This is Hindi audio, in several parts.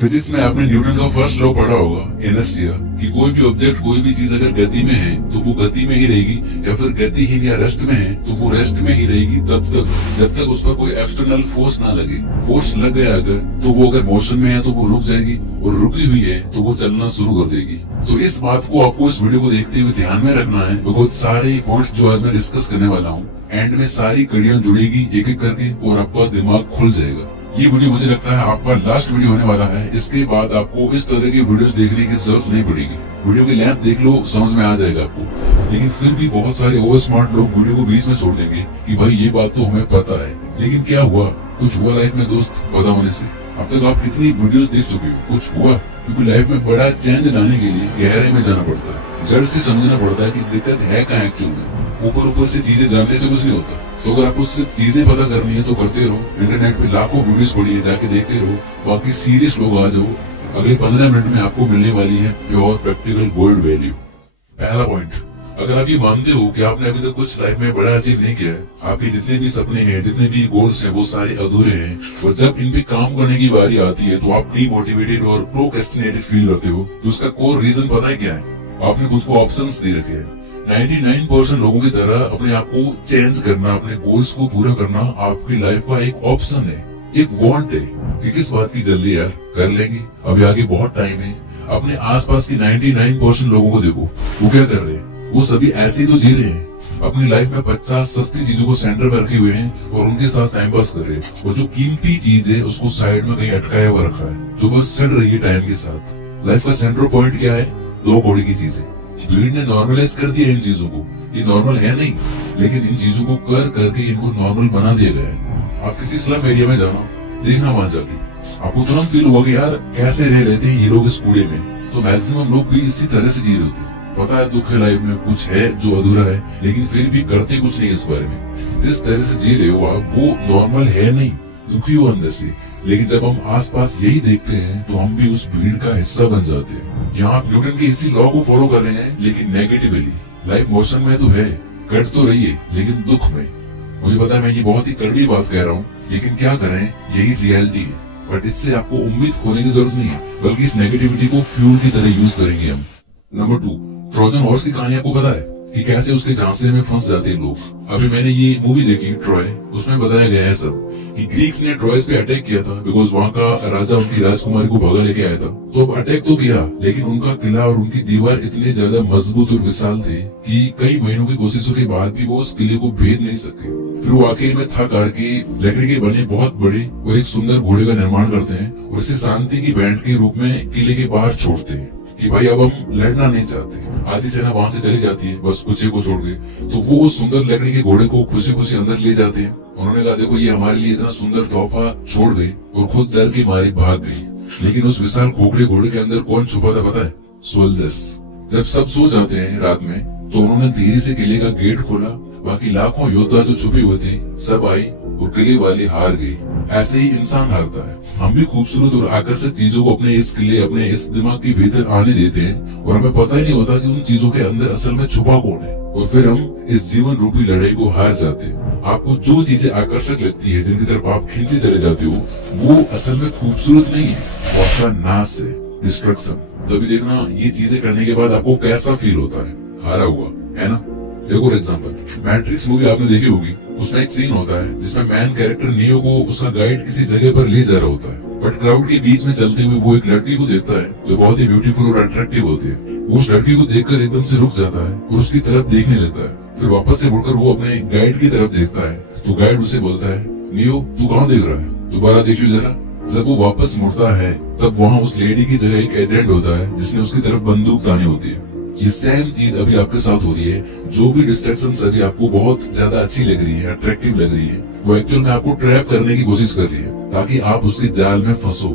फिजिक्स में आपने न्यूटन का फर्स्ट लॉ पढ़ा होगा, इनर्शिया, कि कोई भी ऑब्जेक्ट, कोई भी चीज अगर गति में है तो वो गति में ही रहेगी, या फिर गतिहीन या रेस्ट में है तो वो रेस्ट में ही रहेगी तब तक जब तक उस पर कोई एक्सटर्नल फोर्स ना लगे। फोर्स लग गया अगर, तो वो अगर मोशन में है तो वो रुक जाएगी, और रुकी हुई है तो वो चलना शुरू कर देगी। तो इस बात को आपको इस वीडियो को देखते हुए ध्यान में रखना है। बहुत सारे पॉइंट्स जो आज मैं डिस्कस करने वाला हूँ, एंड में सारी कड़ियां जुड़ेगी एक एक करके, और आपका दिमाग खुल जाएगा। ये वीडियो मुझे लगता है आपका लास्ट वीडियो होने वाला है। इसके बाद आपको इस तरह की वीडियोस देखने की जरूरत नहीं पड़ेगी। वीडियो की लेंथ देख लो, समझ में आ जाएगा आपको। लेकिन फिर भी बहुत सारे ओवर स्मार्ट लोग वीडियो को बीच में छोड़ देंगे कि भाई ये बात तो हमें पता है, लेकिन क्या हुआ? कुछ हुआ लाइफ में दोस्त पता होने से? अब तक आप कितनी वीडियोस देख चुके हो? कुछ हुआ? क्योंकि लाइफ में बड़ा चेंज लाने के लिए गहराई में जाना पड़ता है, जड़ से समझना पड़ता है कि दिक्कत है कहाँ एक्चुअल में। ऊपर से चीजें जानने से कुछ नहीं होता। तो अगर आपको सिर्फ चीजें पता करनी है तो करते रहो। इंटरनेट पे लाखों वीडियोस पड़ी जाके देखते रहो। बाकी सीरियस लोग आ जाओ। अगले 15 मिनट में आपको मिलने वाली है प्योर प्रैक्टिकल गोल्ड वैल्यू। पहला पॉइंट, अगर आप ये मानते हो कि आपने अभी तक कुछ लाइफ में बड़ा अचीव नहीं किया है, आपके जितने भी सपने हैं, जितने भी गोल्स हैं, वो सारे अधूरे हैं, और जब इन पे काम करने की बारी आती है तो आप डीमोटिवेटेड और प्रोक्रेस्टिनेटेड फील करते हो, तो उसका कोर रीजन पता है क्या है? आपने खुद को ऑप्शंस दे रखे हैं। 99% लोगों की तरह अपने आप को चेंज करना, अपने गोल्स को पूरा करना आपकी लाइफ का एक ऑप्शन है, एक वांट है कि किस बात की जल्दी यार, कर लेंगे, अभी आगे बहुत टाइम है। अपने आसपास की 99% लोगों को देखो, वो क्या कर रहे हैं? वो सभी ऐसे ही तो जी रहे हैं। अपनी लाइफ में 50 सस्ती चीजों को सेंटर में रखे हुए हैं और उनके साथ टाइम पास कर रहे हैं, और जो कीमती चीज है उसको साइड में कहीं अटकाया हुआ रखा है, जो बस चल रही है टाइम के साथ। लाइफ का सेंट्रल पॉइंट क्या है? 2 कौड़ी की चीजें। भीड़ ने नॉर्मलाइज कर दिया इन चीजों को। ये नॉर्मल है नहीं, लेकिन इन चीजों को कर करके इनको नॉर्मल बना दिया गया है। आप किसी स्लम एरिया में जाना, देखना वहां जाके आपको तुरंत फील होगा कि यार कैसे रह रहे थे ये लोग इस कूड़े में। तो मैक्सिमम लोग भी इसी तरह से जी रहे होते। पता है दुख है लाइफ में, कुछ है जो अधूरा है, लेकिन फिर भी करते कुछ नहीं इस बारे में। जिस तरह से जी रहे हो आप, वो नॉर्मल है नहीं, दुखी हो अंदर से। लेकिन जब हम आसपास यही देखते हैं तो हम भी उस भीड़ का हिस्सा बन जाते हैं। यहाँ आप न्यूटन के इसी लॉ को फॉलो कर रहे हैं, लेकिन नेगेटिवली। लाइफ मोशन में तो है, कट तो रही है, लेकिन दुख में। मुझे पता है मैं ये बहुत ही कड़वी बात कह रहा हूँ, लेकिन क्या करें, यही रियलिटी है। बट इससे आपको उम्मीद खोने की जरूरत नहीं है, बल्कि इस नेगेटिविटी को फ्यूल की तरह यूज करेंगे हम। नंबर 2, ट्रोजन हॉर्स की कहानी आपको पता है कि कैसे उसके झांसे में फंस जाते हैं लोग। अभी मैंने ये मूवी देखी ट्रॉय, उसमें बताया गया है सब कि ग्रीक्स ने ट्रॉयस पे अटैक किया था, बिकॉज वहाँ का राजा उनकी राजकुमारी को भगा लेके आया था। तो अब अटैक तो किया, लेकिन उनका किला और उनकी दीवार इतने ज्यादा मजबूत और विशाल थे कि कई महीनों की कोशिशों के बाद भी वो उस किले को भेद नहीं सके। फिर वो आखिर में थक हार के लकड़ी के बने बहुत बड़े और एक सुंदर घोड़े का निर्माण करते हैं, और इसे शांति की बैंड के रूप में किले के बाहर छोड़ते हैं कि भाई अब हम लड़ना नहीं चाहते। आधी सेना वहाँ से चली जाती है, बस कुछ को छोड़ के। तो वो उस सुंदर लकड़ी के घोड़े को खुशी खुशी अंदर ले जाते हैं। उन्होंने कहा देखो ये हमारे लिए इतना सुंदर तोहफा छोड़ गए, और खुद डर के मारे भाग गए। लेकिन उस विशाल खोखले घोड़े के अंदर कौन छुपा था पता है? सोल्जर्स। जब सब सो जाते हैं रात में, तो उन्होंने धीरे से किले का गेट खोला। बाकी लाखों योद्धा जो छुपे हुए थे सब आई, और किले वाले हार गए। ऐसे ही इंसान हारता है। हम भी खूबसूरत और आकर्षक चीजों को अपने इस किले, अपने इस दिमाग के भीतर आने देते हैं, और हमें पता ही नहीं होता कि उन चीजों के अंदर असल में छुपा कौन है, और फिर हम इस जीवन रूपी लड़ाई को हार जाते हैं। आपको जो चीजें आकर्षक लगती है, जिनकी तरफ आप खींचे चले जाते हो, वो असल में खूबसूरत नहीं है, वो आपका नाश है, डिस्ट्रक्शन। तभी देखना ये चीजें करने के बाद आपको कैसा फील होता है, हारा हुआ, है ना? देखो एग्जांपल, मैट्रिक्स मूवी आपने देखी होगी। उसमें एक सीन होता है जिसमें मैन कैरेक्टर नियो को उसका गाइड किसी जगह पर ले जा रहा होता है, बट क्राउड के बीच में चलते हुए वो एक लड़की को देखता है जो बहुत ही ब्यूटीफुल और अट्रैक्टिव होती है। उस लड़की को देखकर एकदम से रुक जाता है और उसकी तरफ देखने लगता है। फिर वापस से मुड़कर वो अपने गाइड की तरफ देखता है, तो गाइड उसे बोलता है, नियो तू कहाँ देख रहा है, दोबारा देखियो जरा। जब वो वापस मुड़ता है, तब वहाँ उस लेडी की जगह एक एजेंट होता है जिसने उसकी तरफ बंदूक तानी होती है। ये सेम चीज अभी आपके साथ हो रही है। जो भी डिस्ट्रैक्शन अभी आपको बहुत ज्यादा अच्छी लग रही है, अट्रैक्टिव लग रही है, वो एक्चुअल में आपको ट्रैप करने की कोशिश कर रही है, ताकि आप उसके जाल में फंसो।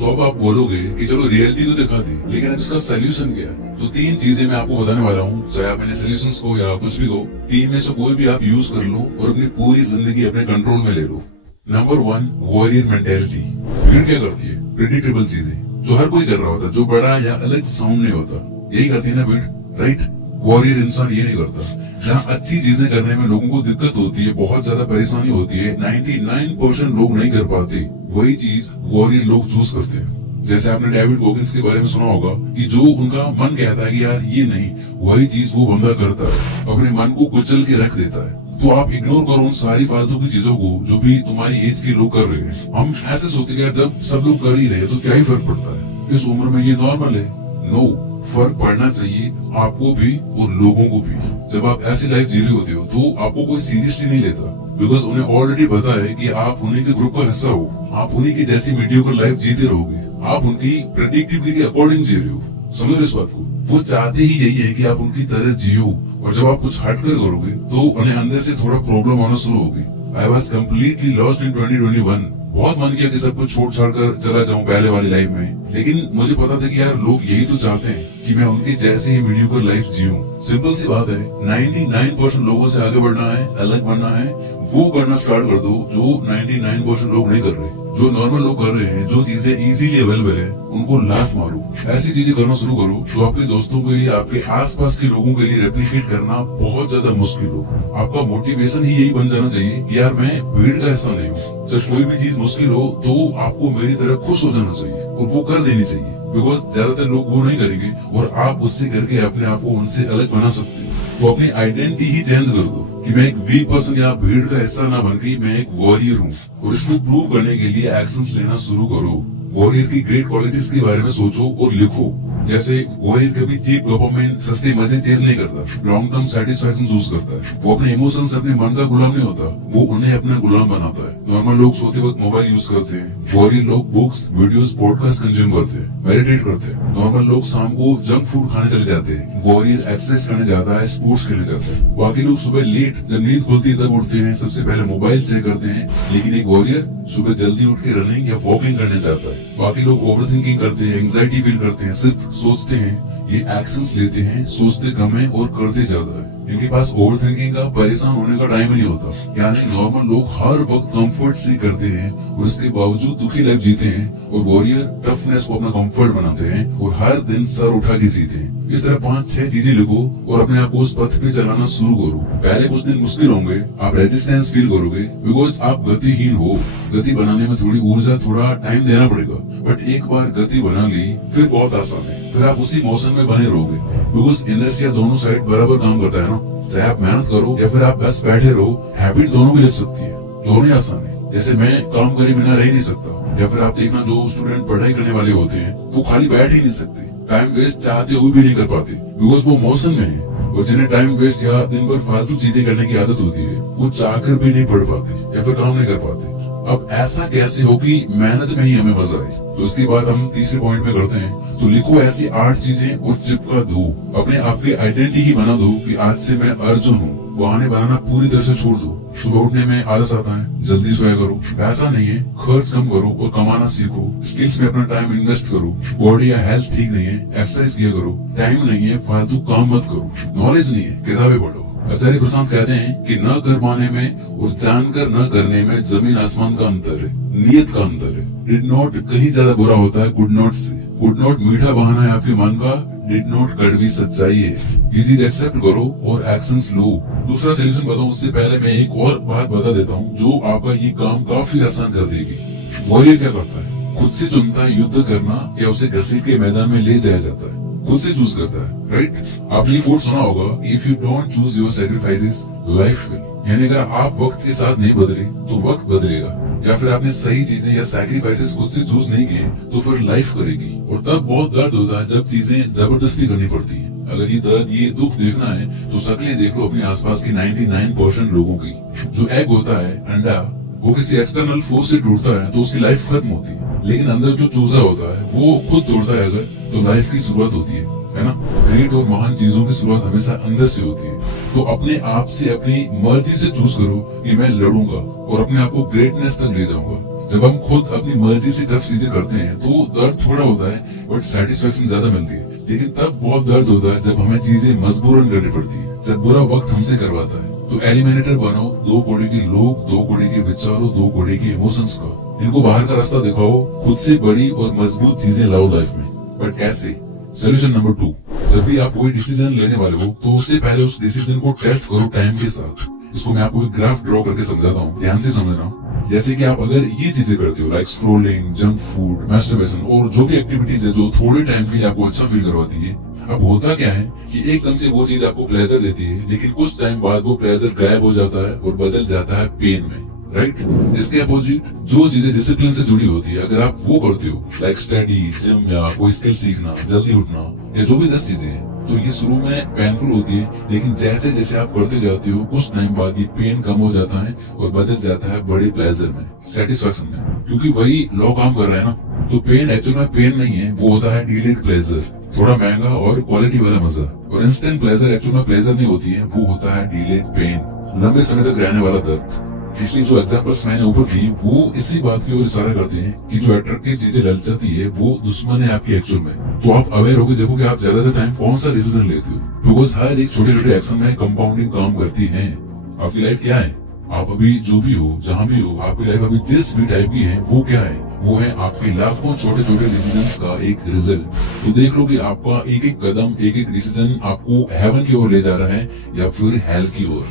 तो अब आप बोलोगे कि चलो रियलिटी तो दिखा दी, लेकिन अब इसका सोल्यूशन क्या है? तो 3 चीजें मैं आपको बताने वाला हूँ। चाहे आप मैंने सोल्यूशंस को या कुछ भी को, 3 में से कोई भी आप यूज कर लो और अपनी पूरी जिंदगी अपने कंट्रोल में ले लो। Number 1, warrior mentality. भीड़ क्या करती है? प्रेडिक्टेबल चीजें जो हर कोई कर रहा होता, जो बड़ा या अलग साउंड नहीं होता, यही करती है ना भीड़, राइट? वॉरियर इंसान ये नहीं करता। जहाँ अच्छी चीजें करने में लोगों को दिक्कत होती है, बहुत ज्यादा परेशानी होती है, 99% लोग नहीं कर पाते, वही चीज वॉरियर लोग चूज करते हैं। जैसे आपने डेविड गोगिंस के बारे में सुना होगा कि जो उनका मन कहता है कि यार ये नहीं, वही चीज वो बंदा करता है, अपने मन को कुचल के रख देता है। तो आप इग्नोर करो उन सारी फालतू की चीजों को जो भी तुम्हारी एज के लोग कर रहे हैं। हम ऐसे सोचते हैं जब सब लोग कर ही रहे हैं तो क्या ही फर्क पड़ता है, इस उम्र में ये नॉर्मल है। नो, फर्क पड़ना चाहिए आपको भी और लोगों को भी। जब आप ऐसी लाइफ जी रहे होते हो तो आपको कोई सीरियसली नहीं लेता, बिकॉज उन्हें ऑलरेडी पता है कि आप उन्हीं के ग्रुप का हिस्सा हो, आप उन्हीं की जैसी मीडियोकर लाइफ जीते रहोगे, आप उनकी प्रेडिक्टिविटी के अकॉर्डिंग जी रहे हो। समझ इस बात को, वो चाहते ही यही है कि आप उनकी तरह जियो, और जब आप कुछ हटकर करोगे तो उन्हें अंदर से थोड़ा प्रॉब्लम आना शुरू होगी। I was completely lost in 2021। बहुत मन किया कि सब कुछ छोड़ छाड़ कर चला जाऊं पहले वाली लाइफ में, लेकिन मुझे पता था कि यार लोग यही तो चाहते हैं कि मैं उनके जैसे ही मीडियोकर लाइफ जीऊं। सिंपल सी बात है, 99% लोगों से आगे बढ़ना है, अलग बनना है, वो करना स्टार्ट कर दो जो 99% लोग नहीं कर रहे। जो नॉर्मल लोग कर रहे हैं, जो चीजें इजीली अवेलेबल है, उनको लात मारो। ऐसी चीजें करना शुरू करो जो आपके दोस्तों के लिए, आपके आसपास के लोगों के लिए रेप्लिकेट करना बहुत ज्यादा मुश्किल हो। आपका मोटिवेशन ही यही बन जाना चाहिए कि यार मैं भीड़ का हिस्सा नहीं हूँ। जब कोई भी चीज मुश्किल हो तो आपको मेरी तरह खुश हो जाना चाहिए और वो कर देनी चाहिए, बिकॉज ज्यादातर लोग वो नहीं करेंगे और आप उससे करके अपने आप को उनसे अलग बना सकते हो। तो अपनी आइडेंटिटी ही चेंज कर दो कि मैं एक वीक पर्सन या भीड़ का हिस्सा ना बनकर मैं एक वॉरियर हूँ, और इसको प्रूव करने के लिए एक्शंस लेना शुरू करो। वॉरियर की ग्रेट क्वालिटीज के बारे में सोचो और लिखो। जैसे वॉरियर कभी चीप डोपामाइन, सस्ते मजे चेज नहीं करता, लॉन्ग टर्म सेटिस्फैक्शन चूज करता है। वो अपने इमोशंस, अपने मन का गुलाम नहीं होता, वो उन्हें अपना गुलाम बनाता है। नॉर्मल लोग सोते वक्त मोबाइल यूज करते हैं, वॉरियर लोग बुक्स, वीडियोस, पॉडकास्ट कंज्यूम करते हैं, मेडिटेट करते हैं। नॉर्मल लोग शाम को जंक फूड खाने चले जाते हैं, वॉरियर एक्सरसाइज करने जाता है, स्पोर्ट्स खेलने जाता है। बाकी लोग सुबह लेट जब नींद खुलती है तब उठते हैं, सबसे पहले मोबाइल चेक करते हैं, लेकिन एक वॉरियर सुबह जल्दी उठ के रनिंग या वॉकिंग करने जाता है। बाकी लोग ओवरथिंकिंग करते हैं, एंग्जाइटी फील करते हैं, सिर्फ सोचते हैं। ये एक्शंस लेते हैं, सोचते कम है और करते ज्यादा है। इनके पास ओवरथिंकिंग का, परेशान होने का टाइम नहीं होता। यानी नॉर्मल लोग हर वक्त कंफर्ट से करते हैं और इसके बावजूद दुखी लाइफ जीते हैं, और वॉरियर टफनेस को अपना कंफर्ट बनाते हैं और हर दिन सर उठा के जीते हैं। इस तरह 5-6 चीजें लिखो और अपने आप को उस पथ पे चलाना शुरू करो। पहले कुछ दिन मुश्किल होंगे, आप रेजिस्टेंस फील करोगे, बिकॉज आप गतिहीन हो। गति बनाने में थोड़ी ऊर्जा, थोड़ा टाइम देना पड़ेगा, बट एक बार गति बना ली फिर बहुत आसान है। फिर आप उसी मौसम में बने रहोगे, बिकॉज इनर्शिया दोनों साइड बराबर काम करता है ना। चाहे आप मेहनत करो या फिर आप बस बैठे रहो, हैबिट दोनों भी लग सकती है, दोनों ही आसान है। जैसे मैं काम करे बिना रह नहीं सकता, या फिर आप देखना जो स्टूडेंट पढ़ाई करने वाले होते हैं वो खाली बैठ ही नहीं सकते, टाइम वेस्ट चाहते हुए भी नहीं कर पाते, बिकॉज वो मौसम में है। और जिन्हें टाइम वेस्ट या दिन भर फालतू चीजें करने की आदत होती है, वो चाहकर भी नहीं पढ़ पाते या फिर काम नहीं कर पाते। अब ऐसा कैसे हो कि मेहनत में ही हमें मजा आए? तो उसके बाद हम तीसरे पॉइंट में करते हैं, तो लिखो ऐसी 8 चीजें और चिपका दो। अपने आप की आइडेंटिटी ही बना दो कि आज से मैं अर्जुन हूँ। बहाने बनाना पूरी तरह से छोड़ दो। सुबह उठने में आलस आता है, जल्दी सोया करो, पैसा नहीं है, खर्च कम करो और कमाना सीखो। स्किल्स में अपना टाइम इन्वेस्ट करो। बॉडी या हेल्थ ठीक नहीं है, एक्सरसाइज किया करो। टाइम नहीं है, फालतू काम मत करो। नॉलेज नहीं है, किताबें पढ़ो। आचार्य प्रशांत कहते हैं कि न कर पाने में और जानकर न करने में जमीन आसमान का अंतर है, नियत का अंतर है। डिड नॉट कहीं ज्यादा बुरा होता है गुड नॉट से। गुड नॉट मीठा बहाना है आपके मन का, डिड नॉट कड़वी सच्चाई है। ये चीज एक्सेप्ट करो और एक्शंस लो। दूसरा सोल्यूशन बताऊं उससे पहले मैं एक और बात बता देता हूँ जो आपका ये काम काफी आसान कर देगी। वॉरियर क्या करता है? खुद से चुनता है युद्ध करना या उसे घसीट के मैदान में ले जाया जाता है। खुद से चूज करता है, राइट? आपने ये कोट सुना होगा, if you don't choose your sacrifices life will. यानी अगर आप वक्त के साथ नहीं बदले तो वक्त बदलेगा। या फिर आपने सही चीजें या सैक्रिफाइसेस खुद से चूज नहीं किए तो फिर लाइफ करेगी। और तब बहुत दर्द होता है जब चीजें जबरदस्ती करनी पड़ती है। अगर ये दर्द, ये दुख देखना है तो शक्लें देख लो अपने आसपास की 99% लोगों की। जो एग होता है, अंडा, वो किसी एक्सटर्नल फोर्स से टूटता है तो उसकी लाइफ खत्म होती है, लेकिन अंदर जो चूजा होता है वो खुद तोड़ता है अगर, तो लाइफ की शुरुआत होती है ना? ग्रेट और महान चीजों की शुरुआत हमेशा अंदर से होती है। तो अपने आप से अपनी मर्जी से चूज करो कि मैं लड़ूंगा और अपने आप को ग्रेटनेस तक ले जाऊंगा। जब हम खुद अपनी मर्जी से टफ चीजें करते हैं तो दर्द थोड़ा होता है बट सेटिस्फेक्शन ज्यादा मिलती है। लेकिन तब बहुत दर्द होता है जब हमें चीजें मजबूरन करनी पड़ती है, जब बुरा वक्त हमसे करवाता है। तो एलिमिनेटर बनो 2 कौड़ी के लोग, 2 कौड़ी के विचारों, 2 कौड़ी के इमोशंस का। इनको बाहर का रास्ता दिखाओ, खुद से बड़ी और मजबूत चीजें लाओ लाइफ में। बट कैसे? सोल्यूशन नंबर 2, जब भी आप कोई डिसीजन लेने वाले हो तो उससे पहले उस डिसीजन को टेस्ट करो टाइम के साथ। इसको मैं आपको एक ग्राफ ड्रॉ करके समझाता हूँ, ध्यान से समझना। जैसे कि आप अगर ये चीजें करते हो like scrolling, junk food, masturbation और जो भी एक्टिविटीज है जो थोड़े टाइम के लिए आपको अच्छा फील करवाती है, अब होता क्या है कि एकदम से वो चीज आपको प्लेजर देती है, लेकिन कुछ टाइम बाद वो प्लेजर गायब हो जाता है और बदल जाता है पेन में, राइट। इसके अपोजिट जो चीजें डिसिप्लिन से जुड़ी होती है, अगर आप वो करते हो लाइक स्टडी, जिम या कोई स्किल सीखना, जल्दी उठना या जो भी 10 चीजें हैं, तो ये शुरू में पेनफुल होती है, लेकिन जैसे जैसे आप करते जाते हो कुछ टाइम बाद ये पेन कम हो जाता है और बदल जाता है बड़े प्लेजर में, सेटिस्फेक्शन में, क्योंकि वही लॉ काम कर रहे हैं ना। तो पेन एक्चुअल में पेन नहीं है, वो होता है डिलेड प्लेजर, थोड़ा महंगा और क्वालिटी वाला मजा। और इंस्टेंट प्लेजर एक्चुअल में प्लेजर नहीं होती है, वो होता है डिलेड पेन, लंबे समय तक रहने वाला दर्द। इसलिए जो एग्जांपल्स मैंने ऊपर दी वो इसी बात की ओर इशारा करते हैं कि जो अट्रैक्टिव चीजें ललचाती है वो दुश्मन है आपकी एक्चुअल में। तो आप अवेयर होकर देखो कि आप ज्यादातर टाइम कौन सा डिसीजन लेते हो, बिकॉज हर एक छोटे छोटे एक्शन में कंपाउंडिंग काम करती है। आपकी लाइफ क्या है, आप अभी जो भी हो, जहाँ भी हो, आपकी लाइफ अभी जिस भी टाइप की है वो क्या है, वो है आपके लाखों छोटे छोटे डिसीजंस का एक रिजल्ट। तो देख लो कि आपका एक एक कदम, एक एक डिसीजन आपको हेवन की ओर ले जा रहा है या फिर हेल की ओर।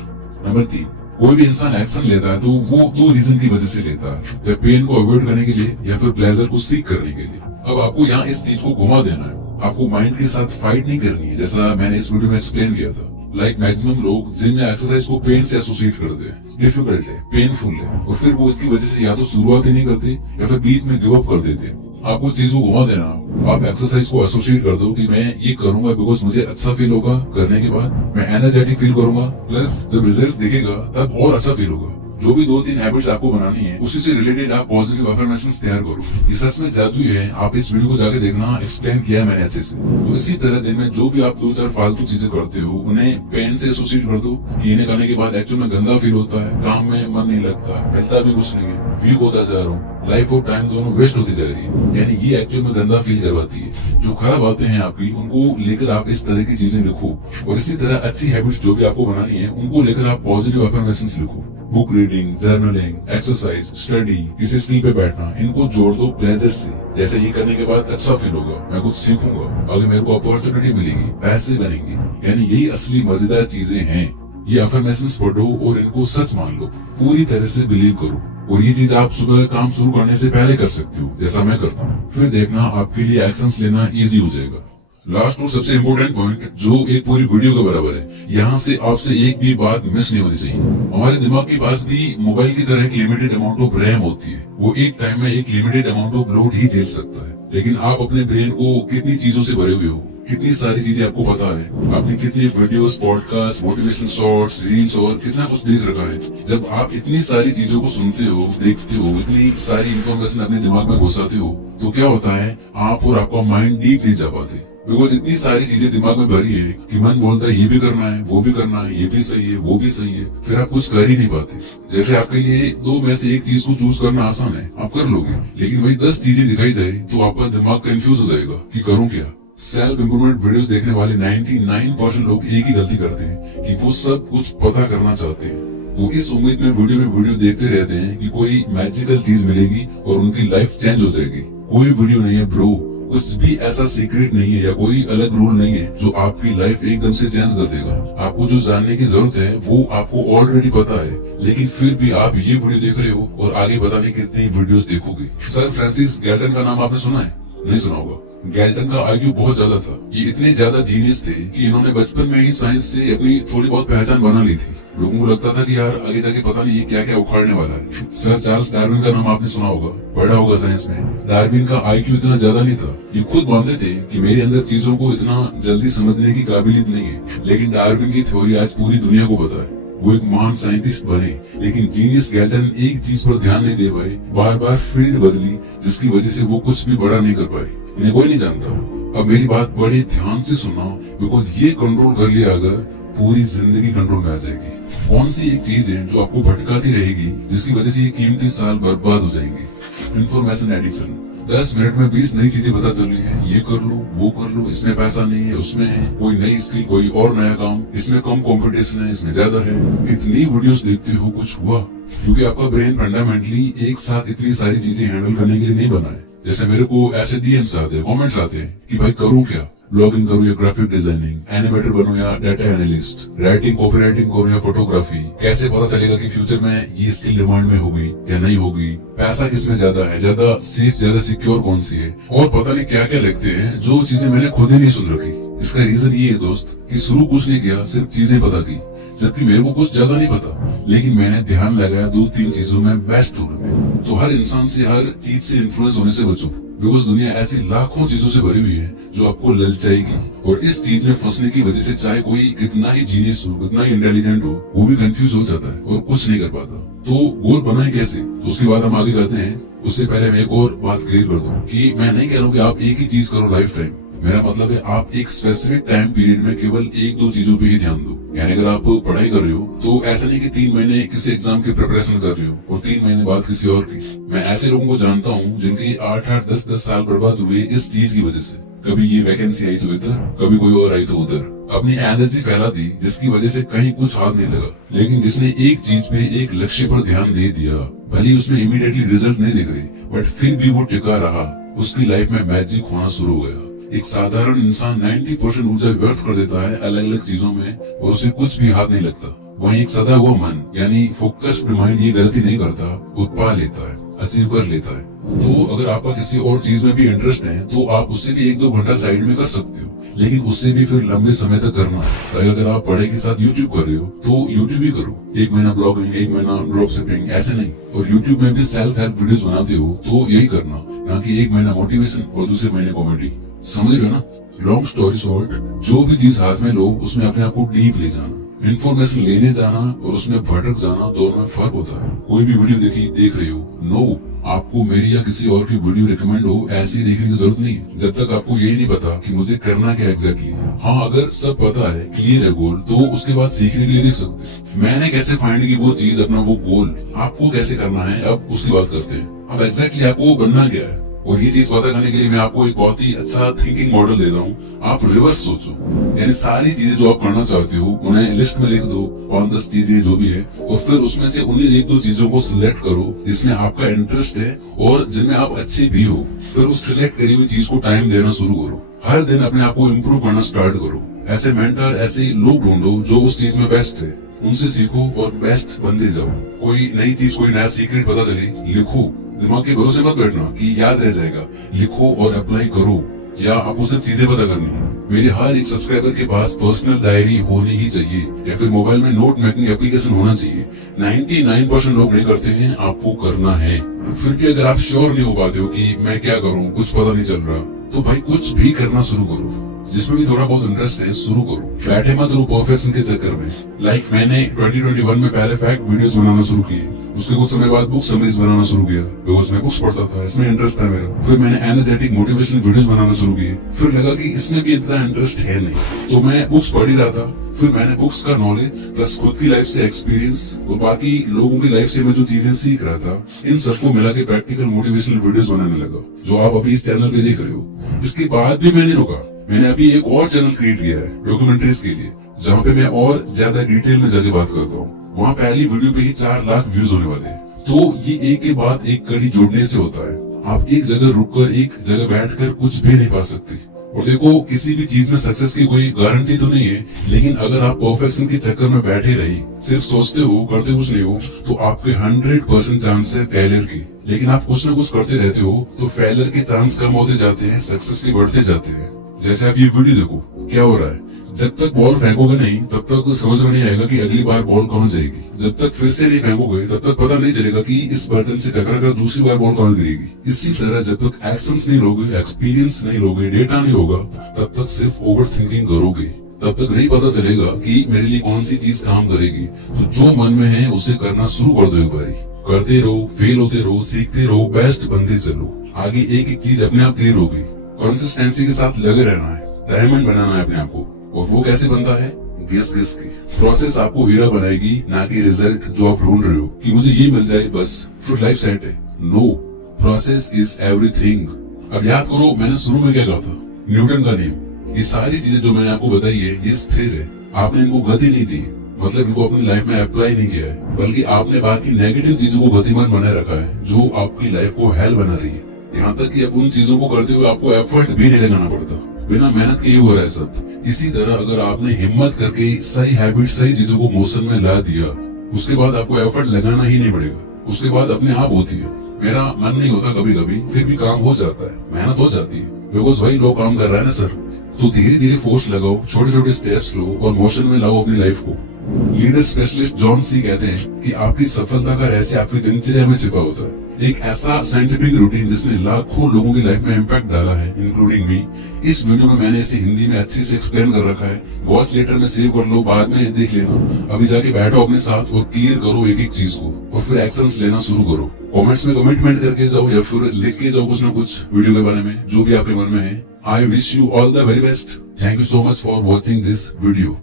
नंबर 3, कोई भी इंसान एक्शन लेता है तो वो 2 रीजन की वजह से लेता है, या पेन को अवॉइड करने के लिए या फिर प्लेजर को सीख करने के लिए। अब आपको यहाँ इस चीज को घुमा देना है, आपको माइंड के साथ फाइट नहीं करनी है, जैसा मैंने इस वीडियो में एक्सप्लेन किया था। लाइक मैक्सिमम लोग जिम या एक्सरसाइज को पेन से एसोसिएट करते हैं, डिफिकल्ट है, पेनफुल है, और फिर वो इसकी वजह से या तो शुरुआत ही नहीं करते या फिर बीच में गिव अप कर देते। आपको चीज को घुमा देना, आप एक्सरसाइज को एसोसिएट कर दो कि मैं ये करूंगा बिकॉज मुझे अच्छा फील होगा, करने के बाद मैं एनर्जेटिक फील करूंगा, प्लस जब रिजल्ट दिखेगा तब और अच्छा फील होगा। जो भी 2-3 हैबिट्स आपको बनानी है उसी से रिलेटेड आप पॉजिटिव अफर्मेशंस तैयार करो। ये सच में जादू है, आप इस वीडियो को जाके देखना, एक्सप्लेन किया है मैंने अच्छे से। तो इसी तरह दिन में जो भी आप 2-4 फालतू चीजें करते हो उन्हें पेन से एसोसिएट कर दो कि इन्हें करने के बाद एक्चुअल में गंदा फील होता है, काम में मन नहीं लगता, मिलता भी कुछ नहीं है, वीक होता जा रहा हूँ, लाइफ और टाइम दोनों वेस्ट होती जा रही है, यानी ये एक्चुअल में गंदा फील करवाती है। जो खराब बातें हैं आपकी उनको लेकर आप इस तरह की चीजें लिखो, और इसी तरह अच्छी हैबिट्स जो भी आपको बनानी है उनको लेकर आप पॉजिटिव अफर्मेशंस लिखो। Book reading, journaling, exercise, study, किसी स्किल पे बैठना, इनको जोड़ दो प्लेजर से। जैसे ये करने के बाद अच्छा फील होगा, मैं कुछ सीखूंगा, आगे मेरे को अपॉर्चुनिटी मिलेगी, पैसे बनेंगे, यानी यही असली मजेदार चीजें हैं। ये अफर्मेशंस पढ़ो और इनको सच मान लो, पूरी तरह से बिलीव करो। और ये चीज आप सुबह काम शुरू करने से पहले कर सकते हो, जैसा मैं करता हूँ। फिर देखना आपके लिए एक्शंस लेना इजी हो जाएगा। लास्ट और सबसे इम्पोर्टेंट पॉइंट जो एक पूरी वीडियो के बराबर है, यहाँ से आपसे एक भी बात मिस नहीं होनी चाहिए। हमारे दिमाग के पास भी मोबाइल की तरह एक लिमिटेड अमाउंट ऑफ रैम होती है, वो एक टाइम में एक लिमिटेड अमाउंट ऑफ लोड ही झेल सकता है। लेकिन आप अपने ब्रेन को कितनी चीजों से भरे हुए हो, कितनी सारी चीजें आपको पता है, आपने कितनी videos, podcast, motivational shorts, reels और कितना कुछ देख रखा है। जब आप इतनी सारी चीजों को सुनते हो, देखते हो, इतनी सारी इन्फॉर्मेशन अपने दिमाग में घुसाते हो, तो क्या होता है, आप और आपका माइंड डीप नहीं जा पाते, बिकॉज इतनी सारी चीजें दिमाग में भरी है कि मन बोलता है ये भी करना है, वो भी करना है, ये भी सही है, वो भी सही है, फिर आप कुछ कर ही नहीं पाते। जैसे आपके लिए 2 में से एक चीज को चूज करना आसान है, आप कर लोगे, लेकिन वही 10 चीजें दिखाई जाए तो आपका दिमाग कंफ्यूज हो जाएगा कि करूं क्या। सेल्फ इम्प्रूवमेंट वीडियोस देखने वाले 99% लोग एक ही गलती करते हैं कि वो सब कुछ पता करना चाहते हैं। वो इस उम्मीद में वीडियो देखते रहते हैं कि कोई मैजिकल चीज मिलेगी और उनकी लाइफ चेंज हो जाएगी। कोई वीडियो नहीं है ब्रो, कुछ भी ऐसा सीक्रेट नहीं है या कोई अलग रूल नहीं है जो आपकी लाइफ एकदम से चेंज कर देगा। आपको जो जानने की जरूरत है वो आपको ऑलरेडी पता है, लेकिन फिर भी आप ये वीडियो देख रहे हो और आगे पता नहीं कितनी वीडियोस देखोगे। सर फ्रांसिस गैल्टन का नाम आपने सुना है? नहीं सुना होगा। गैल्टन का आईक्यू बहुत ज्यादा था, ये इतने ज्यादा जीनियस थे कि इन्होंने बचपन में ही साइंस से अपनी थोड़ी बहुत पहचान बना ली थी। लोगों को लगता था कि यार आगे जाके पता नहीं ये क्या क्या उखाड़ने वाला है। सर चार्ल्स डार्विन का नाम आपने सुना होगा, पढ़ा होगा साइंस में। डार्विन का आईक्यू इतना ज्यादा नहीं था, ये खुद मानते थे कि मेरे अंदर चीजों को इतना जल्दी समझने की काबिलियत नहीं है, लेकिन डार्विन की थ्योरी आज पूरी दुनिया को पता है। वो एक महान साइंटिस्ट बने, लेकिन जीनियस गैल्टन एक चीज पर ध्यान नहीं दे पाए, बार बार फील्ड बदली, जिसकी वजह से वो कुछ भी बड़ा नहीं कर पाए। इन्हें कोई नहीं जानता। अब मेरी बात बड़े ध्यान से सुनना, बिकॉज ये कंट्रोल कर लिया अगर, पूरी जिंदगी कंट्रोल में आ जाएगी। कौन सी एक चीज है जो आपको भटकाती रहेगी, जिसकी वजह से ये कीमती साल बर्बाद हो जाएंगे? Information addiction. 10 मिनट में 20 नई चीजें पता चल रही है, ये कर लो, वो कर लो, इसमें पैसा नहीं है, उसमें है, कोई नई स्किल, कोई और नया काम, इसमें कम कंपटीशन है, इसमें ज्यादा है। कितनी वीडियोस देखते हो, कुछ हुआ? क्योंकि आपका ब्रेन फंडामेंटली एक साथ इतनी सारी चीजें हैंडल करने के लिए नहीं बना है। जैसे मेरे को ऐसे डीएम्स आते हैं, कमेंट्स आते हैं कि भाई करूं क्या, ब्लॉगिंग करूँ या ग्राफिक डिजाइनिंग, एनिमेटर बनूं या data analyst, writing copy writing करूँ या फोटोग्राफी, कैसे पता चलेगा कि फ्यूचर में ये स्किल डिमांड में होगी या नहीं होगी, पैसा किसमें ज्यादा है, ज्यादा सेफ ज्यादा सिक्योर कौन सी है, और पता नहीं क्या क्या लिखते हैं जो चीजें मैंने खुद ही नहीं सुन रखी। इसका रीजन ये है दोस्त कि शुरू कुछ नहीं किया, सिर्फ चीजें पता की, जबकि मेरे को कुछ ज्यादा नहीं पता, लेकिन मैंने ध्यान लगाया 2-3 चीजों में बेस्ट होने में। तो हर इंसान से हर चीज से इन्फ्लुएंस होने से बचो, बिकॉज दुनिया ऐसी लाखों चीजों से भरी हुई है जो आपको ललचाएगी, और इस चीज में फंसने की वजह से चाहे कोई कितना ही जीनियस हो, कितना ही इंटेलिजेंट हो, वो भी कंफ्यूज हो जाता है और कुछ नहीं कर पाता। तो गोल बनाए कैसे, तो उसकी बात हम आगे करते हैं। उससे पहले मैं एक और बात क्लियर कर दूं कि मैं नहीं कह रहा हूँ कि आप एक ही चीज करो लाइफ टाइम। मेरा मतलब है आप एक स्पेसिफिक टाइम पीरियड में केवल 1-2 चीजों पे ही ध्यान दो। यानी अगर आप पढ़ाई कर रहे हो तो ऐसा नहीं कि 3 महीने किसी एग्जाम की प्रिपरेशन कर रहे हो और 3 महीने बाद किसी और की। मैं ऐसे लोगों को जानता हूँ जिनके 8-8, 10-10 साल बर्बाद हुए इस चीज की वजह से। कभी ये वैकेंसी आई तो इधर, कभी कोई और आई तो उधर, अपनी एनर्जी फैला दी जिसकी वजह से कहीं कुछ हाथ नहीं लगा। लेकिन जिसने एक चीज पे, एक लक्ष्य पर ध्यान दे दिया, भले उसमें इमीडिएटली रिजल्ट नहीं दिख रहे, बट फिर भी वो टिका रहा, उसकी लाइफ में मैजिक होना शुरू हो गया। एक साधारण इंसान 90% ऊर्जा व्यर्थ कर देता है अलग अलग चीजों में और उसे कुछ भी हाथ नहीं लगता। वहीं एक सदा हुआ मन यानी फोकस्ड माइंड ये गलती नहीं करता, वो पा लेता है, अचीव कर लेता है। तो अगर आपका किसी और चीज में भी इंटरेस्ट है तो आप उससे भी 1-2 घंटा साइड में कर सकते हो, लेकिन उससे भी फिर लंबे समय तक करना है। अगर आप पढ़ाई के साथ यूट्यूब कर रहे हो तो यूट्यूब ही करो, 1 महीना ब्लॉगिंग, 1 महीना ड्रॉप शिपिंग, ऐसे नहीं। और यूट्यूब में भी सेल्फ हेल्प वीडियोस बनाते हो तो यही करना, ना कि 1 महीना मोटिवेशन और दूसरे महीने कॉमेडी। समझ रहे हो ना? लॉन्ग स्टोरी शॉर्ट, जो भी चीज हाथ में लो उसमें अपने आप को डीप ले जाना, इन्फॉर्मेशन लेने जाना और उसमें भटक जाना, दोनों में फर्क होता है। कोई भी वीडियो देख रहे हो, नो, आपको मेरी या किसी और की वीडियो रिकमेंड हो ऐसी देखने की जरूरत नहीं है, जब तक आपको यही नहीं पता कि मुझे करना क्या एग्जैक्टली। हाँ, अगर सब पता है, क्लियर है गोल, तो उसके बाद सीखने के लिए देख सकते। मैंने कैसे फाइंड की वो चीज, अपना वो गोल, आपको कैसे करना है, अब उसकी बात करते हैं। अब एग्जैक्टली आपको बनना क्या है, और ये चीज पता करने के लिए मैं आपको एक बहुत ही अच्छा थिंकिंग मॉडल देता हूँ। आप रिवर्स सोचो, यानी सारी चीजें जो आप करना चाहते हो उन्हें लिस्ट में लिख दो, 5-10 चीजें जो भी है, और फिर उसमें से उन्हीं 1-2 चीजों को सिलेक्ट करो जिसमें आपका इंटरेस्ट है और जिनमें आप अच्छे भी हो। फिर उस सिलेक्ट करी हुई चीज को टाइम देना शुरू करो, हर दिन अपने आप को इम्प्रूव करना स्टार्ट करो। ऐसे मेंटर, ऐसे लोग ढूंढो जो उस चीज में बेस्ट है, उनसे सीखो और बेस्ट बनते जाओ। कोई नई चीज, कोई नया सीक्रेट पता चले, लिखो, दिमाग के भरोसे मत बैठना कि याद रह जाएगा, लिखो और अप्लाई करो, या आपको सब चीजें पता करनी है। मेरे हर एक सब्सक्राइबर के पास पर्सनल डायरी होनी ही चाहिए, या फिर मोबाइल में नोट मेकिंग एप्लीकेशन होना चाहिए। 99% लोग नहीं करते हैं, आपको करना है। फिर भी अगर आप श्योर नहीं हो पाते हो कि मैं क्या करूं, कुछ पता नहीं चल रहा, तो भाई कुछ भी करना शुरू करो, जिसमें भी थोड़ा बहुत इंटरेस्ट है शुरू करो। बैठे मत रहो परफेक्शन के चक्कर में। लाइक मैंने 2021 में पहले फैक्ट वीडियोस बनाना शुरू किए, उसके कुछ समय बाद बुक समरीज बनाना शुरू किया, बिकॉज मैं बुक्स पढ़ता था, इसमें इंटरेस्ट था मेरा। फिर मैंने एनर्जेटिक मोटिवेशनल वीडियोस बनाना शुरू किए, फिर लगा कि इसमें भी इतना इंटरेस्ट है नहीं, तो मैं बुक्स पढ़ ही रहा था। फिर मैंने बुक्स का नॉलेज प्लस खुद की लाइफ से एक्सपीरियंस और बाकी लोगों की लाइफ से मैं जो चीजें सीख रहा था, इन सबको मिला के प्रैक्टिकल मोटिवेशनल वीडियोस बनाने लगा, जो आप अभी इस चैनल पे देख रहे हो। इसके बाद भी मैंने रुका, मैंने अभी एक और चैनल क्रिएट किया है डॉक्यूमेंट्रीज के लिए, जहाँ पे मैं और ज्यादा डिटेल में जाके बात करता हूँ। वहाँ पहली वीडियो पे ही 4 लाख व्यूज होने वाले हैं। तो ये एक के बाद एक कड़ी जोड़ने से होता है। आप एक जगह रुककर, एक जगह बैठकर कुछ भी नहीं पा सकते। और देखो, किसी भी चीज में सक्सेस की कोई गारंटी तो नहीं है, लेकिन अगर आप परफेक्शन के चक्कर में बैठे रही, सिर्फ सोचते हो, करते कुछ नहीं हो, तो आपके 100% चांस है फेलियर के। लेकिन आप कुछ न कुछ करते रहते हो तो फेलियर के चांस कम होते जाते हैं, सक्सेस के बढ़ते जाते हैं। जैसे आप ये वीडियो देखो, क्या हो रहा है, जब तक बॉल फेंकोगे नहीं तब तक समझ में नहीं आएगा कि अगली बार बॉल कहाँ जाएगी। जब तक फिर से नहीं फेंकोगे तब तक पता नहीं चलेगा कि इस बर्तन से टकरा कर दूसरी बार बॉल कहाँ गिरेगी। इसी तरह जब तक एक्शंस नहीं लोगे, एक्सपीरियंस नहीं लोगे, डेटा नहीं होगा, तब तक सिर्फ ओवर थिंकिंग करोगे। तब तक नहीं पता चलेगा कि मेरे लिए कौन सी चीज काम करेगी। तो जो मन में है उसे करना शुरू कर दो। एक बारी करते रहो, फेल होते रहो, सीखते रहो, बेस्ट बनते चलो। आगे एक एक चीज अपने आप क्लियर होगी। कंसिस्टेंसी के साथ लगे रहना है, डायमंड बनाना है अपने आप को। और वो कैसे बनता है? घिस घिस के। प्रोसेस आपको हीरा बनाएगी, ना कि रिजल्ट जो आप ढूंढ रहे हो कि मुझे ये मिल जाए बस फिर लाइफ सेट है। No, process is everything. अब याद करो मैंने शुरू में क्या कहा था, न्यूटन का नियम। ये सारी चीजें जो मैंने आपको बताई है ये स्थिर है, आपने इनको गति नहीं दी, मतलब इनको अपनी लाइफ में अप्लाई नहीं किया है, बल्कि आपने बाकी नेगेटिव चीजों को गतिमान बनाए रखा है जो आपकी लाइफ को हेल बना रही है। यहाँ तक कि अब उन चीजों को करते हुए आपको एफर्ट भी नहीं लगाना पड़ता। बिना मेहनत के ही हो रहा है सब। इसी तरह अगर आपने हिम्मत करके सही हैबिट, सही चीजों को मोशन में ला दिया, उसके बाद आपको एफर्ट लगाना ही नहीं पड़ेगा, उसके बाद अपने आप होती है। मेरा मन नहीं होता कभी कभी, फिर भी काम हो जाता है, मेहनत हो जाती है, बिकॉज वही लोग काम कर रहा है ना सर। तो धीरे धीरे फोर्स लगाओ, छोटे छोटे स्टेप्स लो और मोशन में लाओ अपनी लाइफ को। लीडर स्पेशलिस्ट जॉन सी कहते हैं कि आपकी सफलता का रहस्य आपकी दिनचर्या में छिपा होता है। एक ऐसा साइंटिफिक रूटीन जिसने लाखों लोगों की लाइफ में इम्पैक्ट डाला है, इंक्लूडिंग मी। इस वीडियो में मैंने इसे हिंदी में अच्छे से एक्सप्लेन कर रखा है। वॉच लेटर में सेव कर लो, बाद में देख लेना। अभी जाके बैठो अपने साथ और क्लियर करो एक एक चीज को, और फिर एक्शंस लेना शुरू करो। कमेंट्स में कमिटमेंट करके जाओ या फिर लिख के जाओ कुछ ना कुछ वीडियो के बारे में, जो भी आपके मन में है। I wish you all the very best. Thank you so much for watching this video.